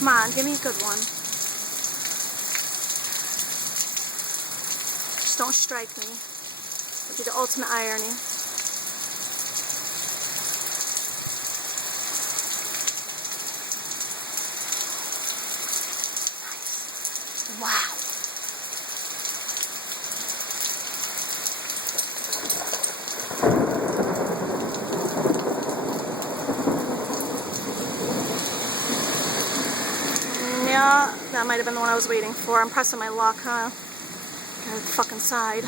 Come on, give me a good one. Just don't strike me. I'll do the ultimate irony. Nice. Wow. Yeah, that might have been the one I was waiting for. I'm pressing my luck, huh? Got the fucking side.